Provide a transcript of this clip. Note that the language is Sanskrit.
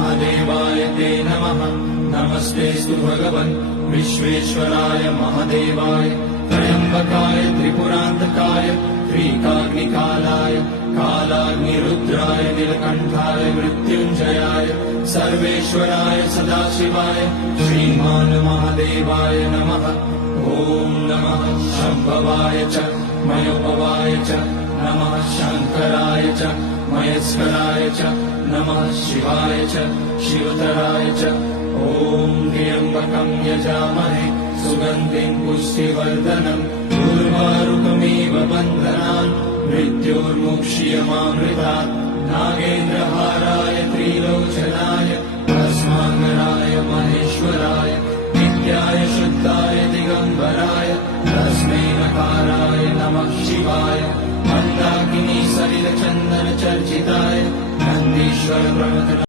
महादेवाय ते नमः। नमस्तेस्तु भगवन् विश्वेश्वराय महादेवाय त्र्यम्बकाय त्रिपुरान्तकाय त्रिकाग्निकालाय कालाग्निरुद्राय नीलकण्ठाय मृत्युञ्जयाय सर्वेश्वराय सदाशिवाय श्रीमान् महादेवाय नमः। ॐ नमः शम्भवाय च मयोपवाय च नमः शङ्कराय च महेश्वराय च नमः शिवाय च शिवतराय च। ॐ त्र्यम्बकं यजामहे सुगन्धिं पुष्टिवर्धनम् उर्वारुकमिव बन्धनान् मृत्योर्मुक्ष्यमामृतात्। नागेन्द्रहाराय त्रिलोचनाय भस्माङ्गराय महेश्वराय नित्याय शुद्धाय दिगम्बराय तस्मै नकाराय नमः शिवाय। मन्दाकिनी सलिलचन्दन चर्चिताय नन्दीश्वर प्रमथ